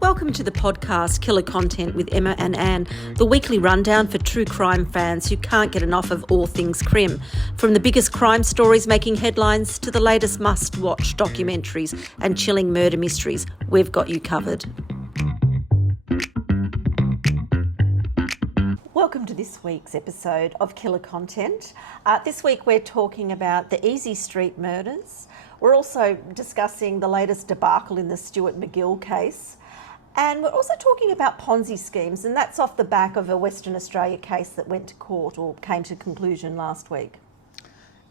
Welcome to the podcast Killer Content with Emma and Anne, the weekly rundown for true crime fans who can't get enough of all things crim. From the biggest crime stories making headlines to the latest must-watch documentaries and chilling murder mysteries, we've got you covered. Welcome to this week's episode of Killer Content. This week we're talking about the Easey St murders. We're also discussing the latest debacle in the Stuart Macgill case. And we're also talking about ponzi schemes, and that's off the back of a Western Australia case that went to court or came to conclusion last week.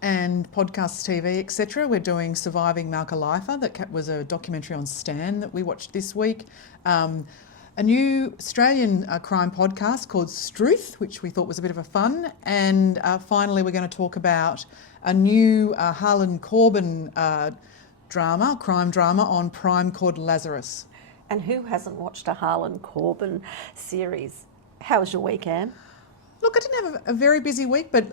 And podcasts, TV, etc. We're doing Surviving Malka Leifer. That was a documentary on Stan that we watched this week. A new Australian crime podcast called Strewth, which we thought was a bit of a fun. And finally, we're going to talk about a new Harlen Coben crime drama on Prime called Lazarus. And who hasn't watched a Harlen Coben series? How was your weekend? Look, I didn't have a very busy week, but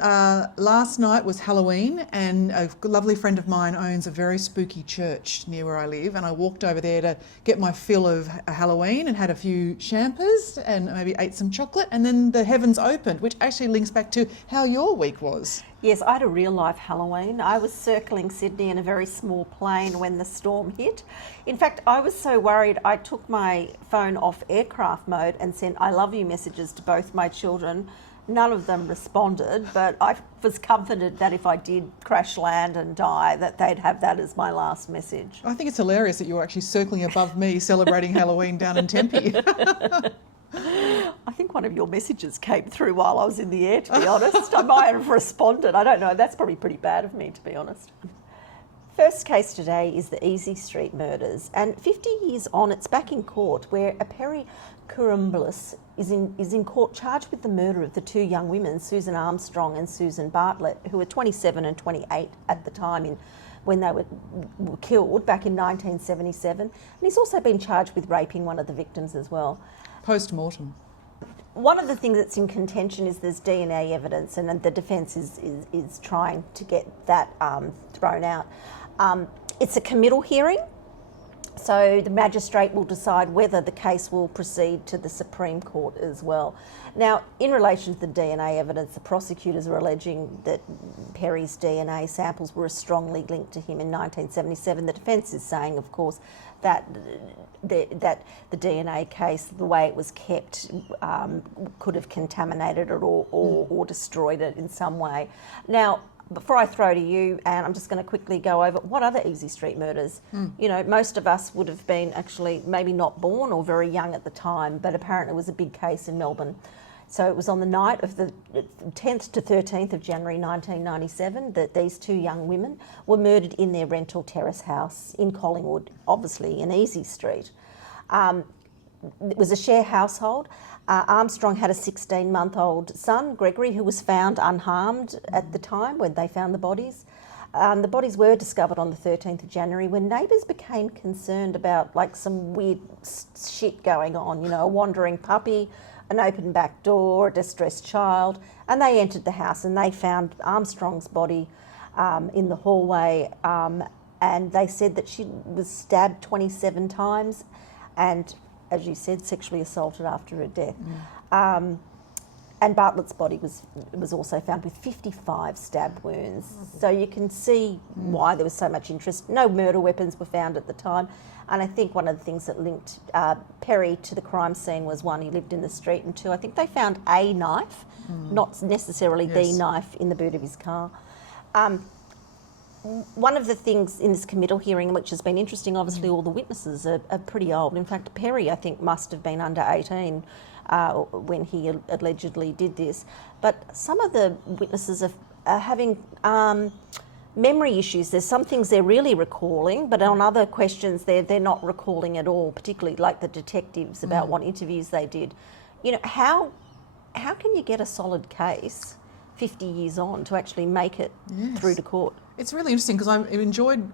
last night was Halloween, and a lovely friend of mine owns a very spooky church near where I live, and I walked over there to get my fill of Halloween and had a few champers and maybe ate some chocolate, and then the heavens opened, which actually links back to how your week was. Yes, I had a real-life Halloween. I was circling Sydney in a very small plane when the storm hit. In fact, I was so worried I took my phone off aircraft mode and sent I love you messages to both my children. None of them responded, but I was comforted that if I did crash land and die, that they'd have that as my last message. I think it's hilarious that you're actually circling above me celebrating Halloween down in Tempe. I think one of your messages came through while I was in the air, to be honest. I might have responded. I don't know. That's probably pretty bad of me, to be honest. First case today is the Easey St murders, and 50 years on, it's back in court where a Perry Curumbulis is in court charged with the murder of the two young women, Susan Armstrong and Susan Bartlett, who were 27 and 28 at the time when they were killed back in 1977. And he's also been charged with raping one of the victims as well. Post-mortem. One of the things that's in contention is there's DNA evidence, and the defence is trying to get that thrown out. It's a committal hearing, so the magistrate will decide whether the case will proceed to the Supreme Court as well. Now, in relation to the DNA evidence, the prosecutors are alleging that Perry's DNA samples were strongly linked to him in 1977. The defence is saying, of course, that the DNA case, the way it was kept, could have contaminated it or destroyed it in some way. Now, before I throw to you, and I'm just going to quickly go over what other Easey St murders. You know, most of us would have been actually maybe not born or very young at the time, but apparently it was a big case in Melbourne. So it was on the night of the 10th to 13th of January 1997 that these two young women were murdered in their rental terrace house in Collingwood, obviously in Easey St. It was a share household. Armstrong had a 16-month-old son, Gregory, who was found unharmed at the time when they found the bodies. The bodies were discovered on the 13th of January when neighbours became concerned about like some weird shit going on, you know, a wandering puppy, an open back door, a distressed child, and they entered the house and they found Armstrong's body in the hallway, and they said that she was stabbed 27 times and, as you said, sexually assaulted after her death. And Bartlett's body was also found with 55 stab wounds. So you can see why there was so much interest. No murder weapons were found at the time. And I think one of the things that linked Perry to the crime scene was, one, he lived in the street, and two, I think they found a knife, not necessarily the knife, in the boot of his car. One of the things in this committal hearing, which has been interesting, obviously all the witnesses are pretty old. In fact, Perry, I think, must have been under 18 when he allegedly did this. But some of the witnesses are having memory issues. There's some things they're really recalling, but on other questions they're not recalling at all, particularly like the detectives about what interviews they did. You know, how can you get a solid case 50 years on to actually make it through to court? It's really interesting because I enjoyed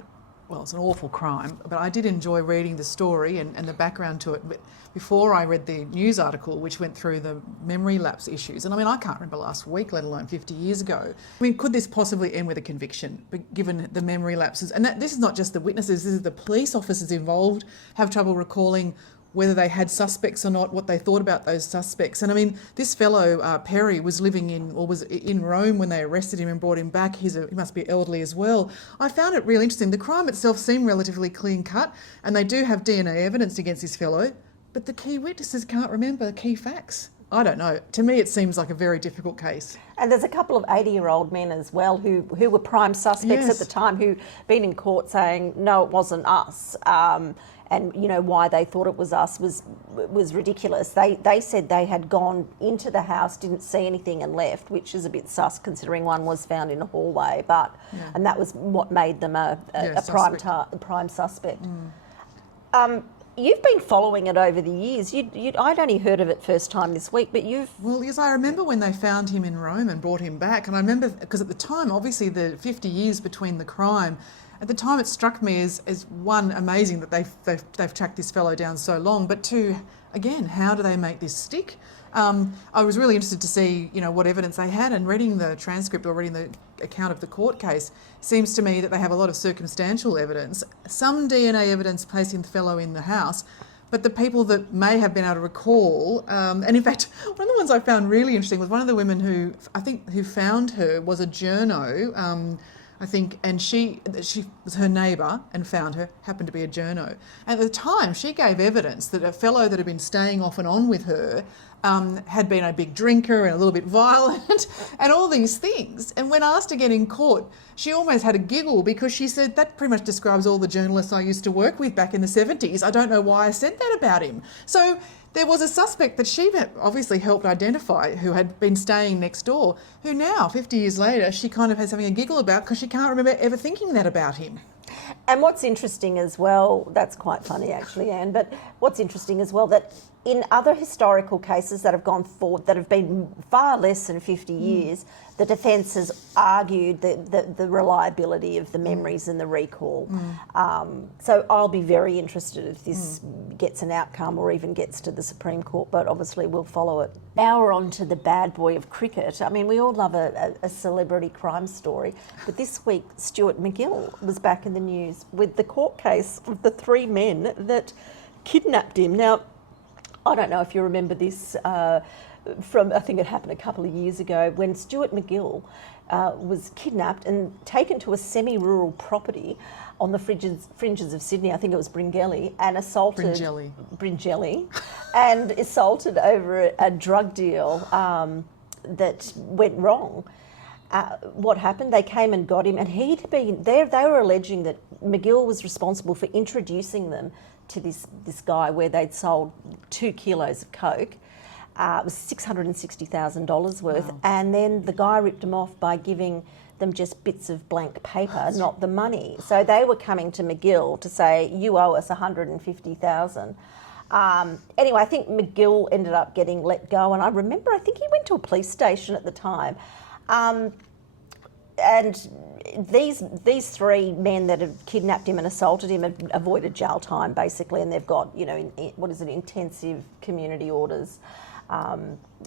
well, it's an awful crime, but I did enjoy reading the story and the background to it. But before I read the news article, which went through the memory lapse issues, and I mean, I can't remember last week, let alone 50 years ago. I mean, could this possibly end with a conviction, given the memory lapses? And this is not just the witnesses, this is the police officers involved have trouble recalling whether they had suspects or not, what they thought about those suspects. And I mean, this fellow, Perry, was living was in Rome when they arrested him and brought him back. He must be elderly as well. I found it really interesting. The crime itself seemed relatively clean cut, and they do have DNA evidence against this fellow, but the key witnesses can't remember key facts. I don't know. To me, it seems like a very difficult case. And there's a couple of 80-year-old men as well who were prime suspects at the time, who've been in court saying, no, it wasn't us. And, you know, why they thought it was us was ridiculous. They said they had gone into the house, didn't see anything and left, which is a bit sus considering one was found in a hallway. And that was what made them a prime suspect. You've been following it over the years. I'd only heard of it first time this week, but you've... Well, yes, I remember when they found him in Rome and brought him back. And I remember, because at the time, obviously, the 50 years between the crime, at the time it struck me as one, amazing that they've tracked this fellow down so long, but two, again, how do they make this stick? I was really interested to see, you know, what evidence they had, and reading the transcript or reading the account of the court case seems to me that they have a lot of circumstantial evidence, some DNA evidence placing the fellow in the house, but the people that may have been able to recall, and in fact, one of the ones I found really interesting was one of the women who found her was a journo, I think, and she was her neighbour and found her, happened to be a journo. And at the time, she gave evidence that a fellow that had been staying off and on with her had been a big drinker and a little bit violent and all these things. And when asked again in court, she almost had a giggle because she said, that pretty much describes all the journalists I used to work with back in the 70s. I don't know why I said that about him. So there was a suspect that she obviously helped identify who had been staying next door, who now, 50 years later, she kind of has having a giggle about because she can't remember ever thinking that about him. And what's interesting as well, that's quite funny actually, Anne, but what's interesting as well, that in other historical cases that have gone forward, that have been far less than 50 years, the defence has argued the reliability of the memories and the recall. So I'll be very interested if this gets an outcome or even gets to the Supreme Court, but obviously we'll follow it. Now we're on to the bad boy of cricket. I mean, we all love a celebrity crime story, but this week Stuart Macgill was back in the news with the court case of the three men that kidnapped him. Now, I don't know if you remember this from, I think it happened a couple of years ago, when Stuart Macgill was kidnapped and taken to a semi-rural property on the fringes of Sydney, I think it was Bringelly, and assaulted... Bringelly. And assaulted over a drug deal that went wrong. What happened? They came and got him, and he'd been there. They were alleging that Macgill was responsible for introducing them to this guy where they'd sold 2 kilos of coke. It was $660,000 worth. Wow. And then the guy ripped them off by giving them just bits of blank paper, not the money. So they were coming to Macgill to say, you owe us $150,000. Anyway, I think Macgill ended up getting let go. And I remember, I think he went to a police station at the time. And these three men that have kidnapped him and assaulted him have avoided jail time, basically, and they've got, you know, intensive community orders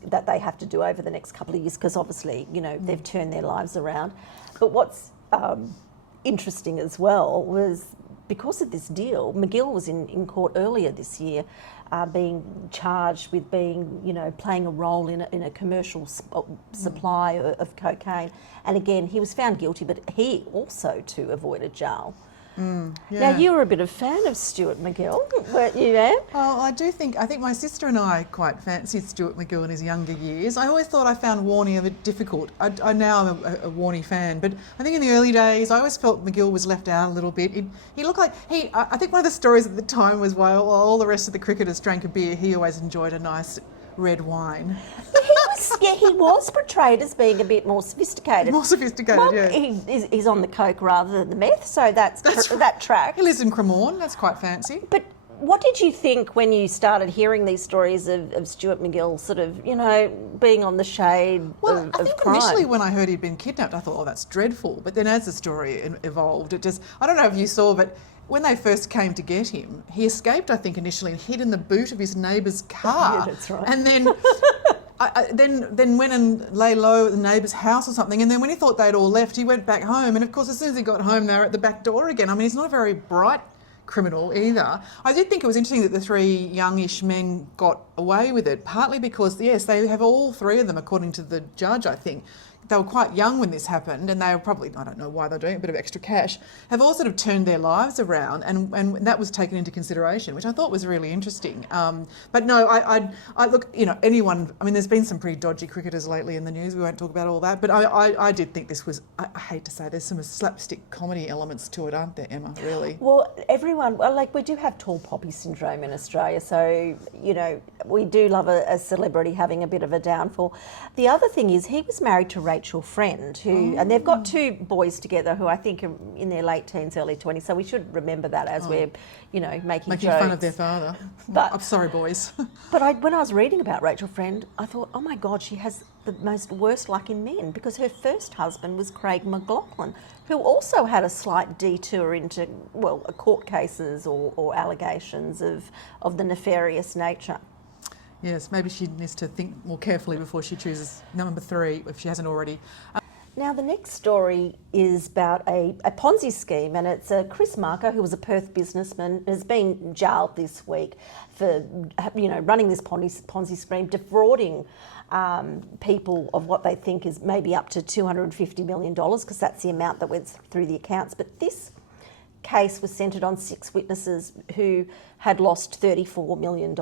that they have to do over the next couple of years because obviously, you know, they've turned their lives around. But what's interesting as well was because of this deal, Macgill was in court earlier this year being charged with being, you know, playing a role in a commercial supply of cocaine. And again, he was found guilty, but he also too avoided jail. Yeah. Now, you were a bit of a fan of Stuart Macgill, weren't you, Anne? Well, I think my sister and I quite fancied Stuart Macgill in his younger years. I always thought I found Warnie a bit difficult. I now am a Warnie fan, but I think in the early days I always felt Macgill was left out a little bit. He looked like I think one of the stories at the time was while all the rest of the cricketers drank a beer, he always enjoyed a nice red wine. He was portrayed as being a bit more sophisticated. More sophisticated, well, yeah. He's on the coke rather than the meth, so that tracks. He lives in Cremorne, that's quite fancy. But What did you think when you started hearing these stories of Stuart Macgill sort of, being on the shade of I think crime? initially when I heard he'd been kidnapped, I thought, oh, that's dreadful. But then as the story evolved, I don't know if you saw, but when they first came to get him, he escaped, I think, initially and hid in the boot of his neighbour's car. Yeah, that's right. And then... then went and lay low at the neighbour's house or something, and then when he thought they'd all left, he went back home, and of course as soon as he got home they were at the back door again. I mean, he's not a very bright criminal either. I did think it was interesting that the three youngish men got away with it, partly because, yes, they have all three of them, according to the judge, I think. They were quite young when this happened, and they were probably, I don't know why they're doing a bit of extra cash, have all sort of turned their lives around, and that was taken into consideration, which I thought was really interesting. But no, I look, anyone, I mean, there's been some pretty dodgy cricketers lately in the news, we won't talk about all that, but I did think this was, I hate to say, there's some slapstick comedy elements to it, aren't there, Emma, really? Well, we do have tall poppy syndrome in Australia, so, we do love a celebrity having a bit of a downfall. The other thing is, he was married to Rachel Friend, and they've got two boys together who I think are in their late teens, early 20s, so we should remember that as we're, making jokes. Fun of their father. But, I'm sorry, boys. But when I was reading about Rachel Friend, I thought, oh my God, she has the worst luck in men, because her first husband was Craig McLaughlin, who also had a slight detour into, court cases or allegations of the nefarious nature. Yes, maybe she needs to think more carefully before she chooses number 3, if she hasn't already. Now, the next story is about a Ponzi scheme, and it's Chris Marker, who was a Perth businessman, has been jailed this week for, running this Ponzi scheme, defrauding people of what they think is maybe up to $250 million, because that's the amount that went through the accounts. But this case was centred on 6 witnesses who had lost $34 million.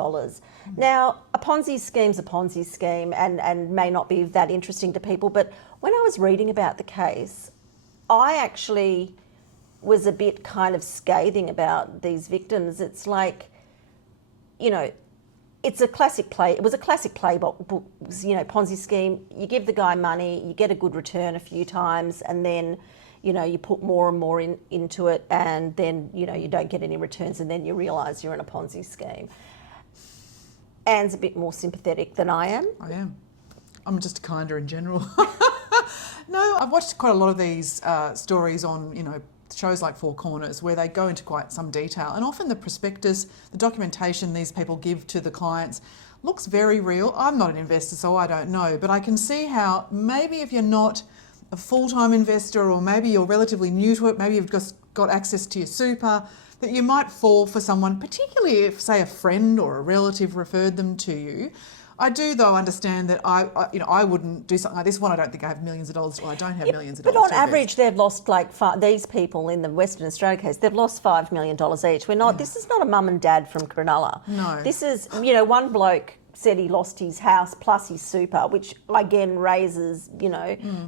Now, a Ponzi scheme's a Ponzi scheme and may not be that interesting to people, but when I was reading about the case, I actually was a bit kind of scathing about these victims. It's like, it's a classic it was a classic playbook, Ponzi scheme. You give the guy money, you get a good return a few times, and then you put more and more into it, and then, you don't get any returns, and then you realise you're in a Ponzi scheme. Anne's a bit more sympathetic than I am. I am. I'm just kinder in general. No, I've watched quite a lot of these stories on, shows like Four Corners, where they go into quite some detail, and often the prospectus, the documentation these people give to the clients looks very real. I'm not an investor, so I don't know, but I can see how maybe if you're not a full-time investor, or maybe you're relatively new to it, maybe you've just got access to your super, that you might fall for someone, particularly if, say, a friend or a relative referred them to you. I do, though, understand that I wouldn't do something like this one. I don't think I have millions of dollars, or I don't have millions of dollars. But on average, they've lost these people in the Western Australia case, they've lost $5 million each. This is not a mum and dad from Cronulla. No. This is, one bloke said he lost his house plus his super, which again raises,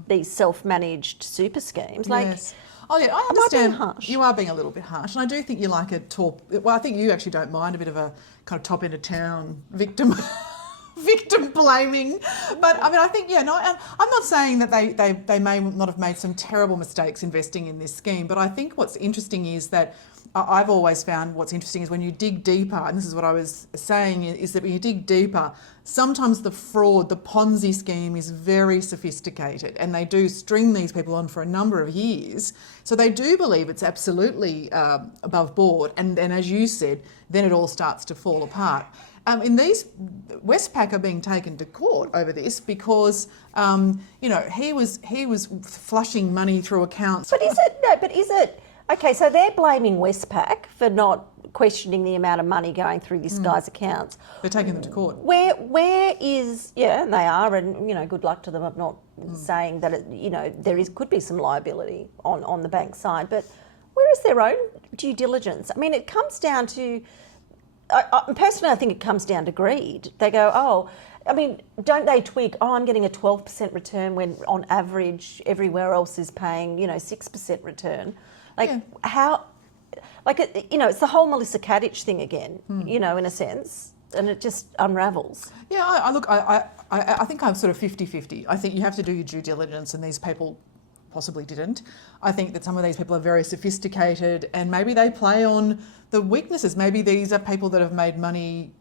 these self-managed super schemes. Yes. Oh yeah, I understand. Am I being harsh? You are being a little bit harsh, and I do think you like a top. Well, I think you actually don't mind a bit of a kind of top end of town victim blaming. But I mean, I think I'm not saying that they may not have made some terrible mistakes investing in this scheme, but I think what's interesting is that I've always found what's interesting is when you dig deeper, and this is what I was saying, is that when you dig deeper, sometimes the fraud, the Ponzi scheme is very sophisticated, and they do string these people on for a number of years. So they do believe it's absolutely above board, and then, as you said, then it all starts to fall apart. In these, Westpac are being taken to court over this because, he was flushing money through accounts. But is it? Okay, so they're blaming Westpac for not questioning the amount of money going through this guy's accounts. They're taking them to court. Where is, and they are, and, good luck to them. I'm not saying that, could be some liability on the bank side, but where is their own due diligence? I mean, it comes down to, personally, I think it comes down to greed. They go, don't they twig, I'm getting a 12% return when on average everywhere else is paying, 6% return. How, it's the whole Melissa Kadich thing again, in a sense, and it just unravels. Yeah, I think I'm sort of 50-50. I think you have to do your due diligence, and these people possibly didn't. I think that some of these people are very sophisticated and maybe they play on the weaknesses. Maybe these are people that have made money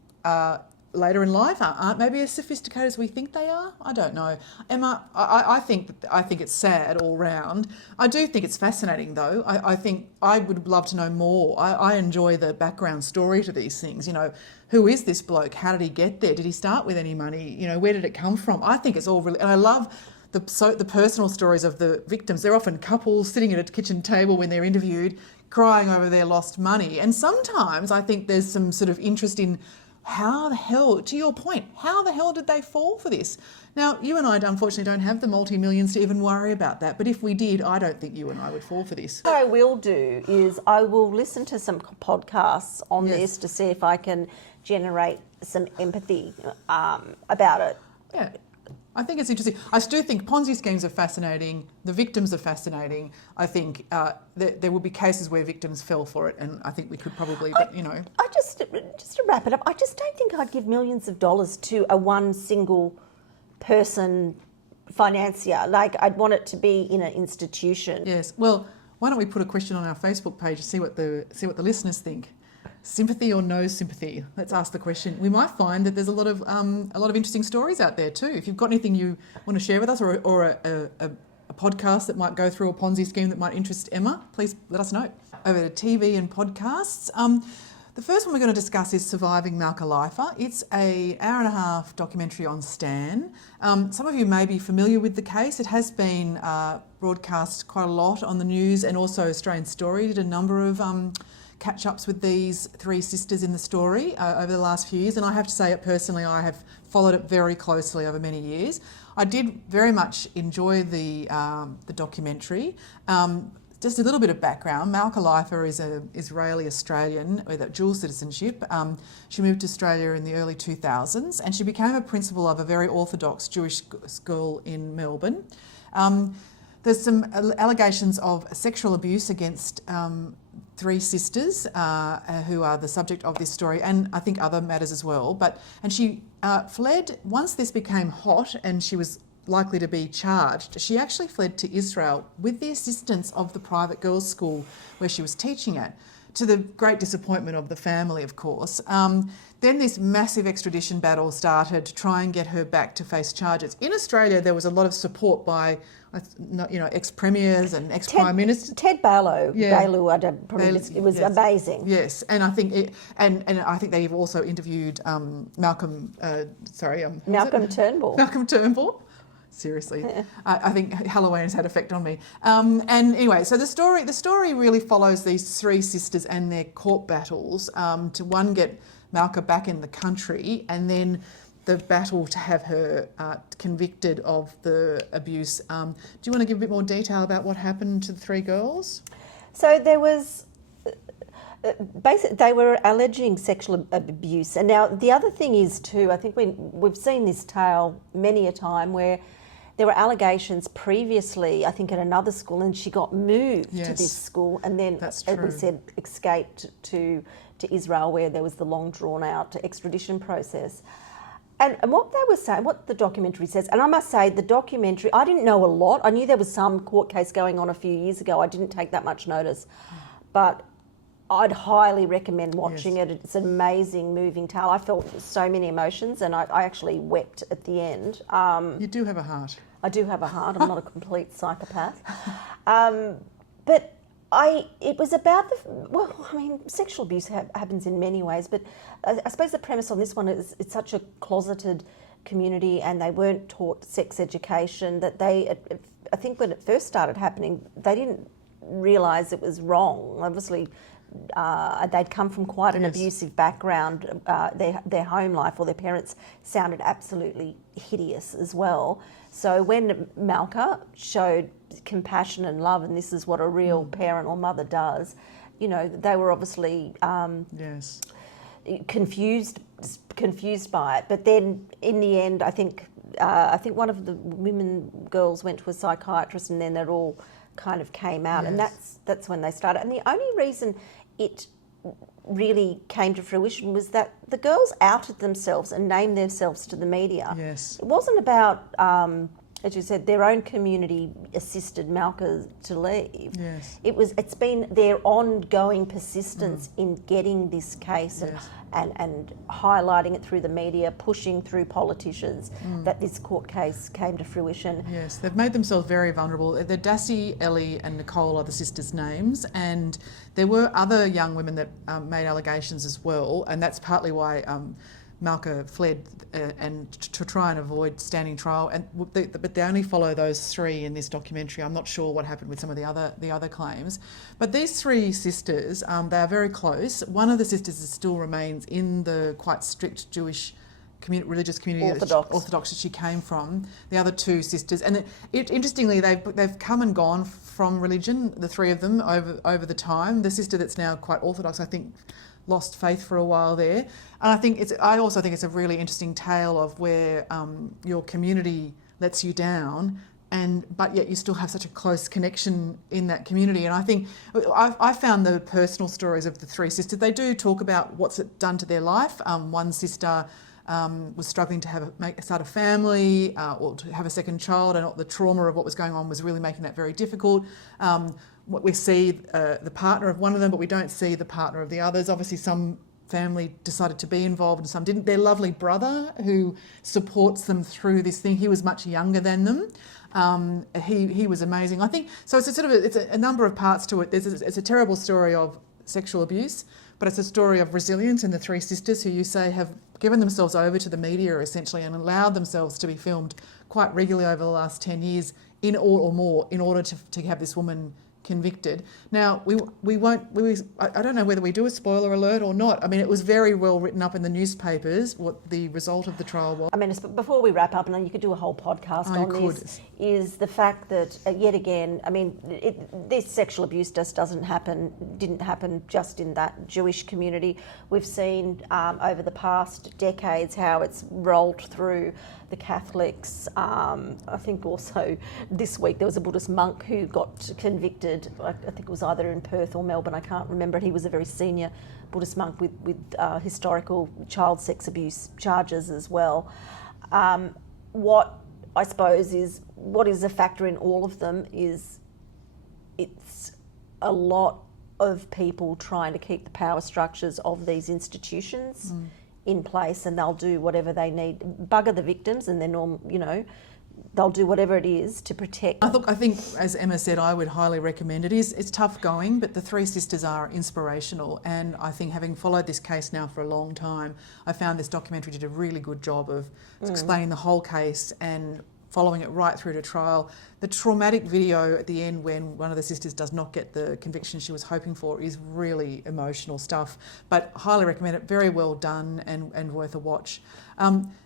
later in life, aren't maybe as sophisticated as we think they are. I don't know. Emma, I think it's sad all round. I do think it's fascinating though. I think I would love to know more. I enjoy the background story to these things. You know, who is this bloke? How did he get there? Did he start with any money? You know, where did it come from? I think it's all really, and I love the personal stories of the victims. They're often couples sitting at a kitchen table when they're interviewed, crying over their lost money. And sometimes I think there's some sort of interest in how the hell, to your point, how the hell did they fall for this? Now, you and I unfortunately don't have the multi-millions to even worry about that. But if we did, I don't think you and I would fall for this. What I will do is I will listen to some podcasts on this to see if I can generate some empathy about it. Yeah. I think it's interesting. I still think Ponzi schemes are fascinating. The victims are fascinating. I think there will be cases where victims fell for it, and I think we could probably, I just to wrap it up, I just don't think I'd give millions of dollars to a one single person financier. Like, I'd want it to be in an institution. Yes. Well, why don't we put a question on our Facebook page to see what the listeners think? Sympathy or no sympathy? Let's ask the question. We might find that there's a lot of interesting stories out there too. If you've got anything you want to share with us, or a podcast that might go through a Ponzi scheme that might interest Emma, please let us know. Over to TV and podcasts. The first one we're going to discuss is Surviving Malka Leifer. It's an hour-and-a-half documentary on Stan. Some of you may be familiar with the case. It has been broadcast quite a lot on the news, and also Australian Story did a number of catch-ups with these three sisters in the story over the last few years, and I have to say it personally, I have followed it very closely over many years. I did very much enjoy the documentary. Just a little bit of background. Malka Leifer is an Israeli-Australian with a dual citizenship. She moved to Australia in the early 2000s, and she became a principal of a very orthodox Jewish school in Melbourne. There's some allegations of sexual abuse against three sisters who are the subject of this story, and I think other matters as well. And she fled once this became hot and she was likely to be charged. She actually fled to Israel with the assistance of the private girls' school where she was teaching at, to the great disappointment of the family, of course. Then this massive extradition battle started to try and get her back to face charges. In Australia, there was a lot of support by, ex-premiers and ex-prime ministers. Ted Baillieu, it was amazing. Yes, and I think I think they've also interviewed Malcolm Turnbull. Malcolm Turnbull. Seriously, yeah. I think Halloween has had effect on me. And anyway, so the story really follows these three sisters and their court battles to one, get Malka back in the country, and then the battle to have her convicted of the abuse. Do you want to give a bit more detail about what happened to the three girls? So there was, basically, they were alleging sexual abuse. And now the other thing is too, I think we've seen this tale many a time where there were allegations previously, I think, at another school, and she got moved to this school, and then, as we said, escaped to Israel, where there was the long drawn-out extradition process. And what they were saying, what the documentary says, and I must say, the documentary, I didn't know a lot. I knew there was some court case going on a few years ago. I didn't take that much notice, but I'd highly recommend watching it. It's an amazing, moving tale. I felt so many emotions, and I actually wept at the end. You do have a heart. I do have a heart. I'm not a complete psychopath. But it was about sexual abuse happens in many ways, but I suppose the premise on this one is it's such a closeted community, and they weren't taught sex education, that I think when it first started happening, they didn't realise it was wrong. Obviously, they'd come from quite an abusive background. Their home life or their parents sounded absolutely hideous as well. So when Malka showed compassion and love, and this is what a real parent or mother does, they were obviously confused by it. But then in the end, I think one of the girls went to a psychiatrist, and then it all kind of came out, and that's when they started. And the only reason it really came to fruition was that the girls outed themselves and named themselves to the media. Yes. It wasn't about as you said, their own community assisted Malka to leave. Yes. It's been their ongoing persistence in getting this case Yes. and highlighting it through the media, pushing through politicians that this court case came to fruition. Yes, they've made themselves very vulnerable. The Dassie, Ellie and Nicole are the sisters' names, and there were other young women that made allegations as well, and that's partly why Malka fled and to try and avoid standing trial. But they only follow those three in this documentary. I'm not sure what happened with some of the other claims. But these three sisters, they are very close. One of the sisters still remains in the quite strict Jewish religious community, Orthodox that she came from. The other two sisters, and interestingly, they've come and gone from religion. The three of them over the time. The sister that's now quite Orthodox, I think, lost faith for a while there. And I also think it's a really interesting tale of where your community lets you down, but yet you still have such a close connection in that community. And I think I found the personal stories of the three sisters. They do talk about what's it done to their life. One sister was struggling to start a family or to have a second child, and the trauma of what was going on was really making that very difficult. What we see the partner of one of them, but we don't see the partner of the others. Obviously, some family decided to be involved and some didn't. Their lovely brother, who supports them through this thing, he was much younger than them. He was amazing. I think so. It's a number of parts to it. It's a terrible story of sexual abuse, but it's a story of resilience, and the three sisters who you say have given themselves over to the media essentially and allowed themselves to be filmed quite regularly over the last 10 years or more in order to have this woman convicted. Now, I don't know whether we do a spoiler alert or not. I mean, it was very well written up in the newspapers what the result of the trial was. I mean, before we wrap up, and you could do a whole podcast on this, is the fact that, yet again, I mean, this sexual abuse didn't happen just in that Jewish community. We've seen over the past decades how it's rolled through the Catholics. I think also this week there was a Buddhist monk who got convicted. I think it was either in Perth or Melbourne, I can't remember. He was a very senior Buddhist monk with historical child sex abuse charges as well. What I suppose is, what is a factor in all of them is it's a lot of people trying to keep the power structures of these institutions in place, and they'll do whatever they need, bugger the victims, and they're they'll do whatever it is to protect. I think, as Emma said, I would highly recommend it. It's tough going, but the three sisters are inspirational, and I think, having followed this case now for a long time, I found this documentary did a really good job of explaining the whole case and following it right through to trial. The traumatic video at the end when one of the sisters does not get the conviction she was hoping for is really emotional stuff, but highly recommend it. Very well done and worth a watch.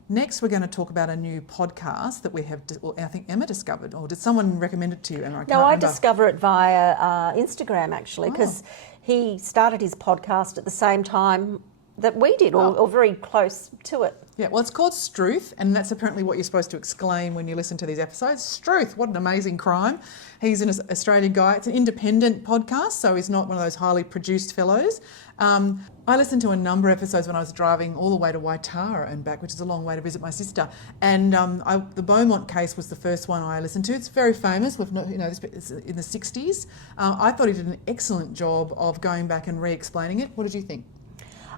Next, we're going to talk about a new podcast that we have, I think Emma discovered, or did someone recommend it to you, Emma? I discovered it via Instagram, actually, because he started his podcast at the same time that we did, or very close to it. Yeah, well, it's called Strewth, and that's apparently what you're supposed to exclaim when you listen to these episodes. Strewth, what an amazing crime. He's an Australian guy. It's an independent podcast, so he's not one of those highly produced fellows. I listened to a number of episodes when I was driving all the way to Waitara and back, which is a long way to visit my sister. And the Beaumont case was the first one I listened to. It's very famous. It's in the 60s. I thought he did an excellent job of going back and re-explaining it. What did you think?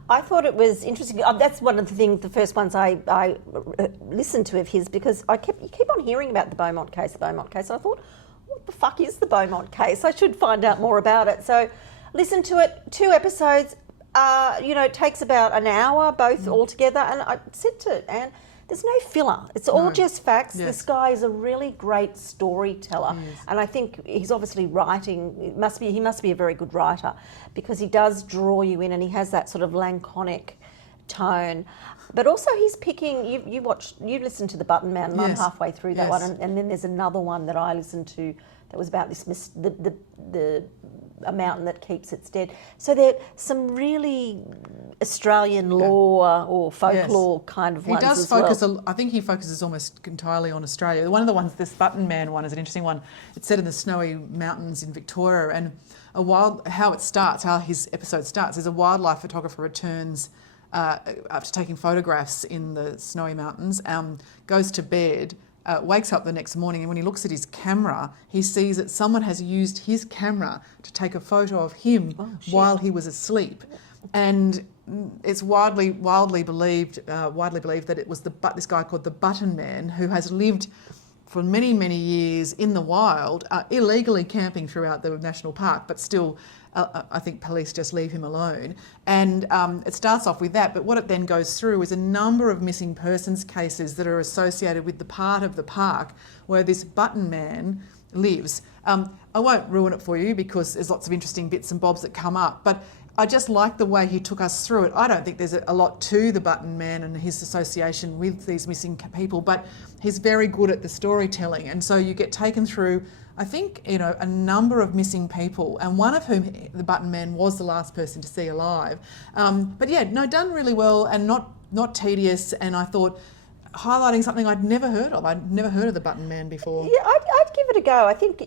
I thought it was interesting. That's one of the first ones I listened to of his, because you keep on hearing about the Beaumont case. And I thought, what the fuck is the Beaumont case? I should find out more about it. So listen to it, 2 episodes. It takes about an hour, both altogether. And I said to Anne, there's no filler. It's all just facts. Yes. This guy is a really great storyteller. Yes. And I think he's obviously writing. He must be a very good writer, because he does draw you in, and he has that sort of laconic tone. But also he's picking, you listened to The Button Man, and I'm halfway through that one. And then there's another one that I listened to that was about this, a mountain that keeps its dead. So there are some really Australian law or folklore kind of ones. He does focus. I think he focuses almost entirely on Australia. One of the ones, this Button Man one, is an interesting one. It's set in the snowy mountains in Victoria, and how his episode starts is a wildlife photographer returns after taking photographs in the snowy mountains, goes to bed, wakes up the next morning, and when he looks at his camera, he sees that someone has used his camera to take a photo of him while he was asleep. And it's widely believed that it was this guy called the Button Man, who has lived for many, many years in the wild, illegally camping throughout the national park, but still I think police just leave him alone. And it starts off with that, but what it then goes through is a number of missing persons cases that are associated with the part of the park where this Button Man lives. I won't ruin it for you because there's lots of interesting bits and bobs that come up, but I just like the way he took us through it. I don't think there's a lot to the Button Man and his association with these missing people, but he's very good at the storytelling. And so you get taken through, I think, a number of missing people, and one of whom, the Button Man, was the last person to see alive. But yeah, no, done really well and not tedious. And I thought, highlighting something I'd never heard of. I'd never heard of the Button Man before. Yeah, I'd give it a go. I think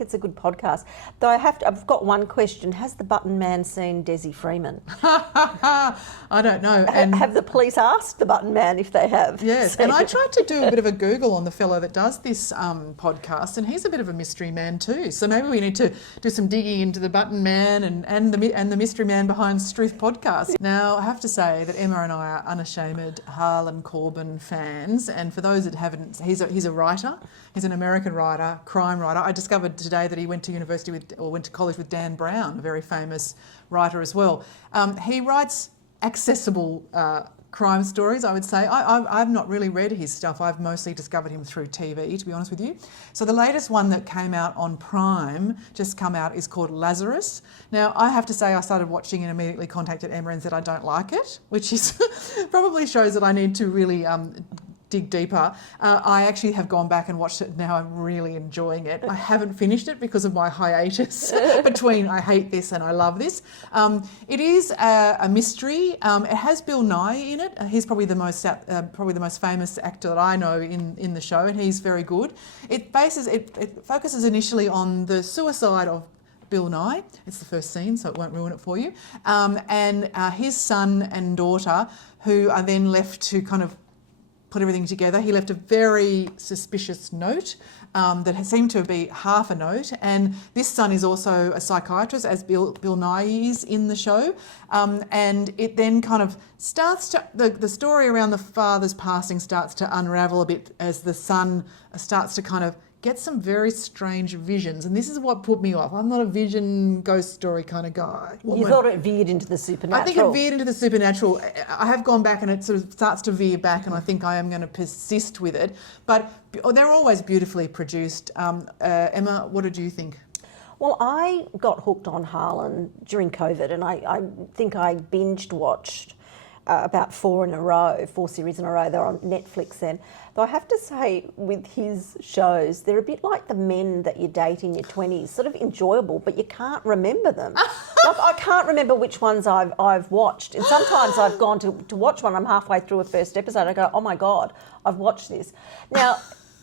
it's a good podcast. Though I've got one question. Has the Button Man seen Desi Freeman? I don't know. And have the police asked the Button Man if they have? Yes, and I tried to do a bit of a Google on the fellow that does this podcast, and he's a bit of a mystery man too. So maybe we need to do some digging into the Button Man and the mystery man behind Strewth podcast. Now, I have to say that Emma and I are unashamed Harlen Coben fans, and for those that haven't, he's a writer. He's an American writer, crime writer. I discovered today that he went to college with Dan Brown, a very famous writer as well. He writes accessible crime stories, I would say. I've not really read his stuff. I've mostly discovered him through TV, to be honest with you. So the latest one that came out on Prime, just come out, is called Lazarus. Now, I have to say I started watching and immediately contacted Emma and said I don't like it, which is probably shows that I need to really dig deeper. I actually have gone back and watched it and now. I'm really enjoying it. I haven't finished it because of my hiatus between I hate this and I love this. It is a mystery. It has Bill Nighy in it. He's probably the most famous actor that I know in the show, and he's very good. It focuses initially on the suicide of Bill Nighy. It's the first scene, so it won't ruin it for you. And his son and daughter, who are then left to kind of put everything together. He left a very suspicious note that seemed to be half a note, and this son is also a psychiatrist, as Bill Nighy is in the show, and it then kind of starts to, the story around the father's passing starts to unravel a bit as the son starts to kind of get some very strange visions, and this is what put me off. I'm not a vision ghost story kind of guy. You thought it veered into the supernatural? I think it veered into the supernatural. I have gone back and it sort of starts to veer back, and I think I am going to persist with it. But they're always beautifully produced. Emma, what did you think? Well, I got hooked on Harlen during COVID, and I think I binged watched about 4 series in a row. They were on Netflix then. Though I have to say, with his shows, they're a bit like the men that you date in your 20s, sort of enjoyable, but you can't remember them. Like, I can't remember which ones I've watched. And sometimes I've gone to watch one, I'm halfway through a first episode, I go, oh my God, I've watched this. Now,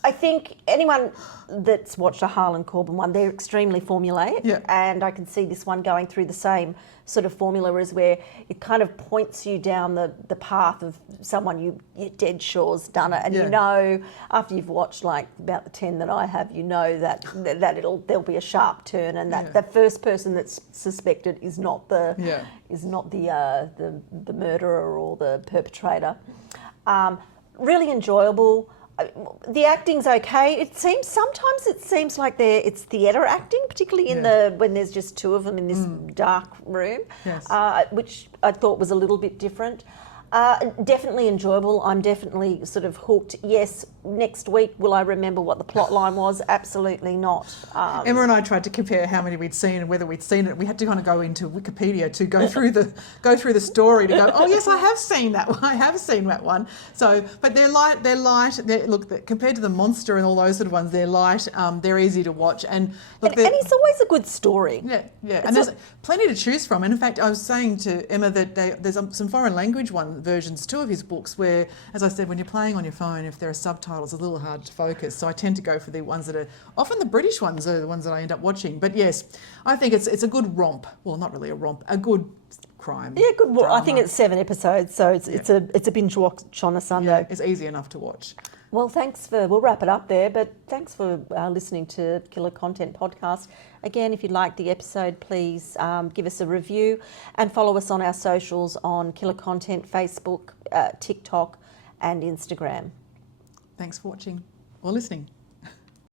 I think anyone that's watched a Harlen Coben one, they're extremely formulaic, yeah. And I can see this one going through the same sort of formula as where it kind of points you down the path of someone you're dead sure's done it, and yeah. You know after you've watched like about the 10 that I have, you know that there'll be a sharp turn, and that the first person that's suspected is not the murderer or the perpetrator. Really enjoyable. The acting's okay. Sometimes it seems like it's theatre acting, particularly in when there's just two of them in this dark room, yes. Which I thought was a little bit different. Definitely enjoyable. I'm definitely sort of hooked. Yes, next week will I remember what the plot line was? Absolutely not. Emma and I tried to compare how many we'd seen and whether we'd seen it. We had to kind of go into Wikipedia to go through the story to go, oh yes, I have seen that one. I have seen that one. So, but they're light. Look, compared to the Monster and all those sort of ones, they're light. They're easy to watch, and look, and it's always a good story. Yeah. And there's plenty to choose from. And in fact, I was saying to Emma that there's some foreign language versions too of his books where, as I said, when you're playing on your phone, if there are subtitles, it's a little hard to focus. So I tend to go for the ones that are often the British ones are the ones that I end up watching. But yes, I think it's a good romp. Well, not really a romp, a good crime. Yeah, good. Well, I think drama. it's 7 episodes, so it's a binge watch on a Sunday. Yeah, it's easy enough to watch. Well, we'll wrap it up there, but thanks for listening to Killer Content Podcast. Again, if you liked the episode, please give us a review and follow us on our socials on Killer Content, Facebook, TikTok and Instagram. Thanks for watching or listening.